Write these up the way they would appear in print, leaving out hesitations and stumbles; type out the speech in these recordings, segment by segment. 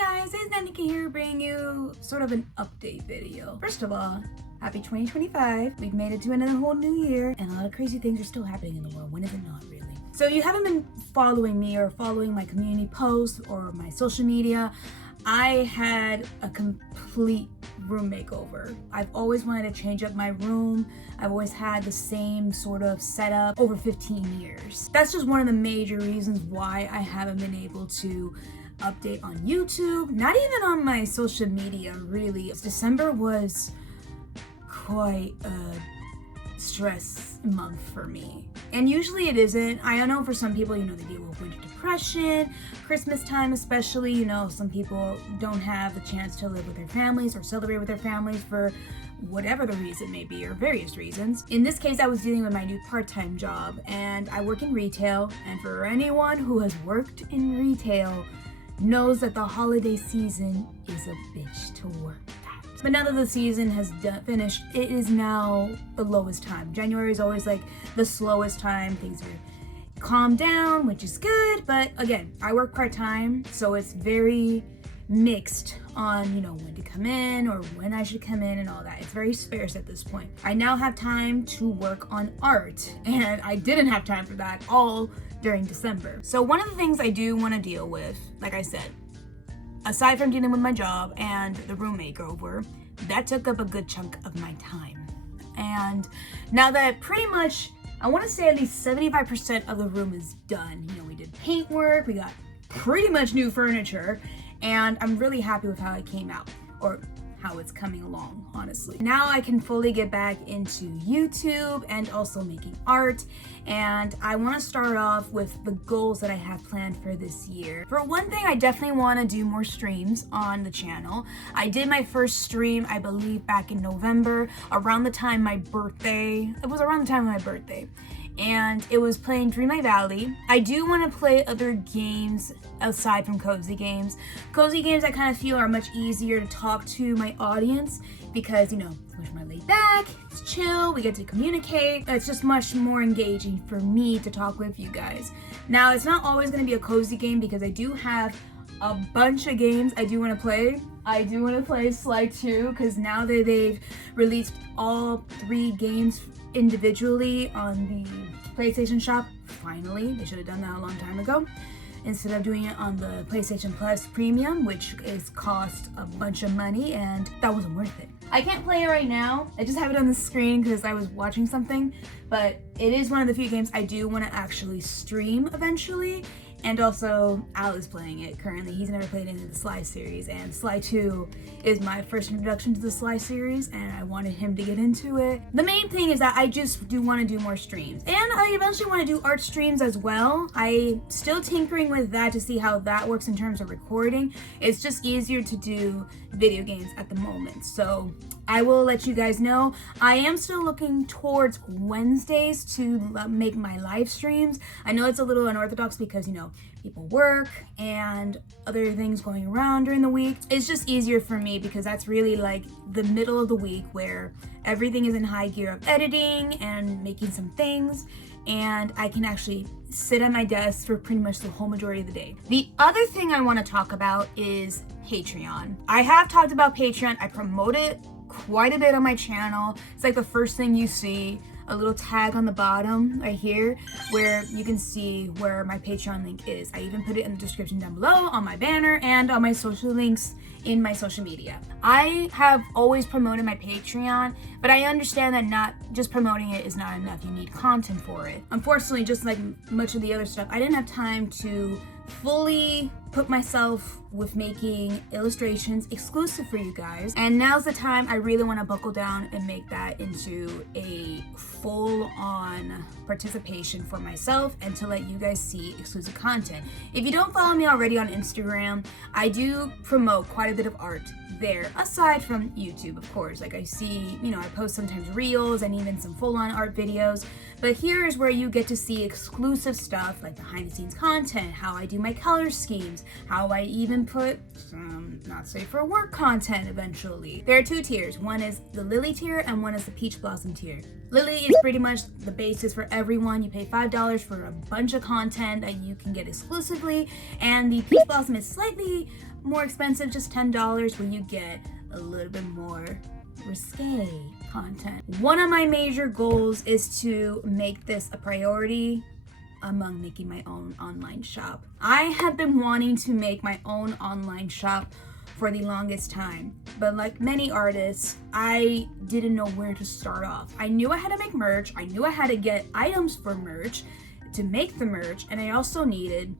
Hi guys, it's Natnicki here bringing you sort of an update video. First of all, happy 2025. We've made it to another whole new year and a lot of crazy things are still happening in the world. When is it not, really? So you haven't been following me or following my community posts or my social media. I had a complete room makeover. I've always wanted to change up my room. I've always had the same sort of setup over 15 years. That's just one of the major reasons why I haven't been able to update on YouTube, not even on my social media, really. December was quite a stress month for me. And usually it isn't. I know for some people, they deal with winter depression, Christmas time especially, some people don't have the chance to live with their families or celebrate with their families for whatever the reason may be, or various reasons. In this case, I was dealing with my new part-time job, and I work in retail, and for anyone who has worked in retail knows that the holiday season is a bitch to work at. But now that the season has finished, it is now the lowest time. January is always like the slowest time. Things are calmed down, which is good. But again, I work part-time, so it's very mixed on, when to come in or when I should come in and all that. It's very sparse at this point. I now have time to work on art, and I didn't have time for that all during December. So one of the things I do want to deal with, like I said, aside from dealing with my job and the room makeover, that took up a good chunk of my time. And now that pretty much, I want to say at least 75% of the room is done. We did paint work, we got pretty much new furniture, and I'm really happy with how it came out, or how it's coming along, honestly. Now I can fully get back into YouTube and also making art, and I want to start off with the goals that I have planned for this year. For one thing, I definitely want to do more streams on the channel. I did my first stream, I believe, back in November, around the time of my birthday. It was around the time of my birthday. And it was playing Dream My Valley. I do want to play other games aside from cozy games. Cozy games I kind of feel are much easier to talk to my audience because, it's much more laid back, it's chill, we get to communicate. It's just much more engaging for me to talk with you guys. Now, it's not always going to be a cozy game because I do have a bunch of games I do want to play. I do want to play Sly 2 because now that they've released all 3 games individually on the PlayStation Shop, finally, they should have done that a long time ago, instead of doing it on the PlayStation Plus Premium, which is cost a bunch of money, and that wasn't worth it. I can't play it right now. I just have it on the screen because I was watching something, but it is one of the few games I do want to actually stream eventually. And also, Al is playing it currently. He's never played any of the Sly series, and Sly 2 is my first introduction to the Sly series, and I wanted him to get into it. The main thing is that I just do want to do more streams, and I eventually want to do art streams as well. I'm still tinkering with that to see how that works in terms of recording. It's just easier to do video games at the moment, so I will let you guys know. I am still looking towards Wednesdays to make my live streams. I know it's a little unorthodox because, people work and other things going around during the week. It's just easier for me because that's really like the middle of the week where everything is in high gear of editing and making some things, and I can actually sit at my desk for pretty much the whole majority of the day. The other thing I want to talk about is Patreon. I have talked about Patreon. I promote it quite a bit on my channel. It's like the first thing you see, a little tag on the bottom right here where you can see where my Patreon link is. I even put it in the description down below, on my banner, and on my social links in my social media. I have always promoted my Patreon, but I understand that not just promoting it is not enough. You need content for it. Unfortunately, just like much of the other stuff, I didn't have time to fully put myself with making illustrations exclusive for you guys, and now's the time I really want to buckle down and make that into a full-on participation for myself and to let you guys see exclusive content. If you don't follow me already on Instagram, I do promote quite a bit of art there, aside from YouTube, of course. Like I see, I post sometimes reels and even some full-on art videos, but here is where you get to see exclusive stuff like behind the scenes content, how I do my color schemes, sometimes, how I even put some not safe for work content eventually. There are 2 tiers. One is the Lily tier and one is the Peach Blossom tier. Lily is pretty much the basis for everyone. You pay $5 for a bunch of content that you can get exclusively, and the Peach Blossom is slightly more expensive, just $10, where you get a little bit more risque content. One of my major goals is to make this a priority among making my own online shop. I have been wanting to make my own online shop for the longest time, but like many artists, I didn't know where to start off. I knew I had to make merch, I knew I had to get items for merch to make the merch, and I also needed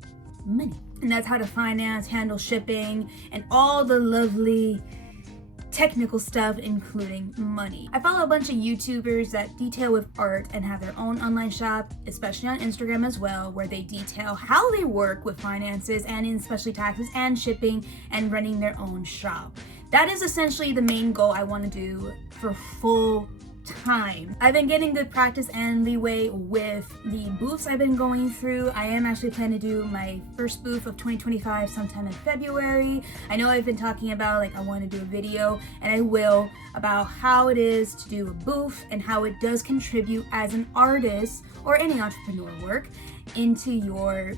money. And that's how to finance, handle shipping, and all the lovely technical stuff, including money. I follow a bunch of YouTubers that detail with art and have their own online shop, especially on Instagram as well, where they detail how they work with finances and especially taxes and shipping and running their own shop. That is essentially the main goal I want to do for full time. I've been getting good practice and leeway with the booths I've been going through. I am actually planning to do my first booth of 2025 sometime in February. I know I've been talking about like I want to do a video, and I will, about how it is to do a booth and how it does contribute as an artist or any entrepreneur work into your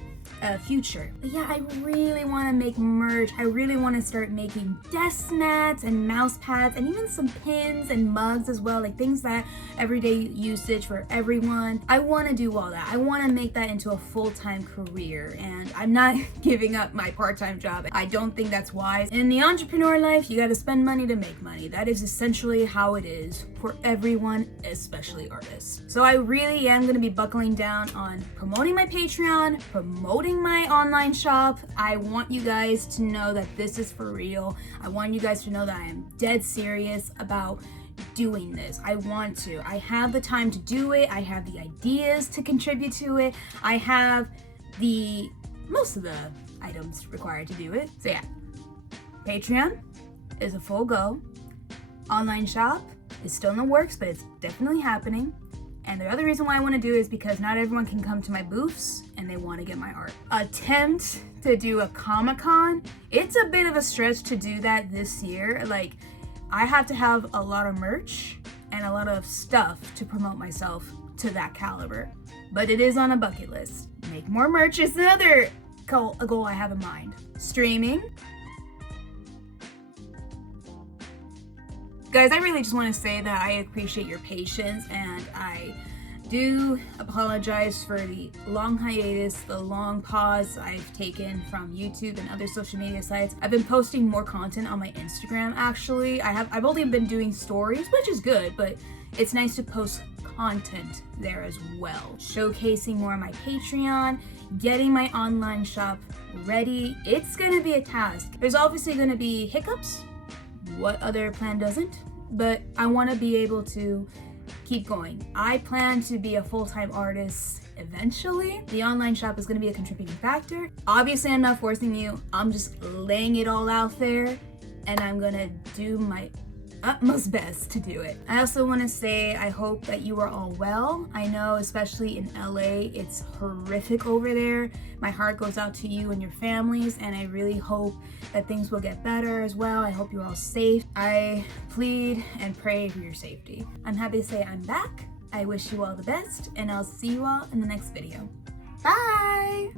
future. But yeah, I really want to make merch. I really want to start making desk mats and mouse pads and even some pins and mugs as well, like things that everyday usage for everyone. I want to do all that. I want to make that into a full-time career, and I'm not giving up my part-time job. I don't think that's wise. In the entrepreneur life, you got to spend money to make money. That is essentially how it is for everyone, especially artists. So I really am going to be buckling down on promoting my Patreon, promoting my online shop. I want you guys to know that this is for real. I want you guys to know that I am dead serious about doing this. I want to. I have the time to do it. I have the ideas to contribute to it. I have most of the items required to do it. So yeah, Patreon is a full go. Online shop is still in the works, but it's definitely happening. And the other reason why I want to do it is because not everyone can come to my booths and they want to get my art. Attempt to do a Comic-Con. It's a bit of a stretch to do that this year. Like, I have to have a lot of merch and a lot of stuff to promote myself to that caliber. But it is on a bucket list. Make more merch is another goal I have in mind. Streaming. Guys, I really just want to say that I appreciate your patience, and I do apologize for the long hiatus, the long pause I've taken from YouTube and other social media sites. I've been posting more content on my Instagram actually. I've only been doing stories, which is good, but it's nice to post content there as well. Showcasing more on my Patreon, getting my online shop ready. It's gonna be a task. There's obviously gonna be hiccups. What other plan doesn't? But I want to be able to keep going. I plan to be a full-time artist eventually. The online shop is going to be a contributing factor. Obviously, I'm not forcing you. I'm just laying it all out there, and I'm going to do my utmost best to do it. I also want to say I hope that you are all well. I know, especially in LA, it's horrific over there. My heart goes out to you and your families, and I really hope that things will get better as well. I hope you're all safe. I plead and pray for your safety. I'm happy to say I'm back. I wish you all the best, and I'll see you all in the next video. Bye!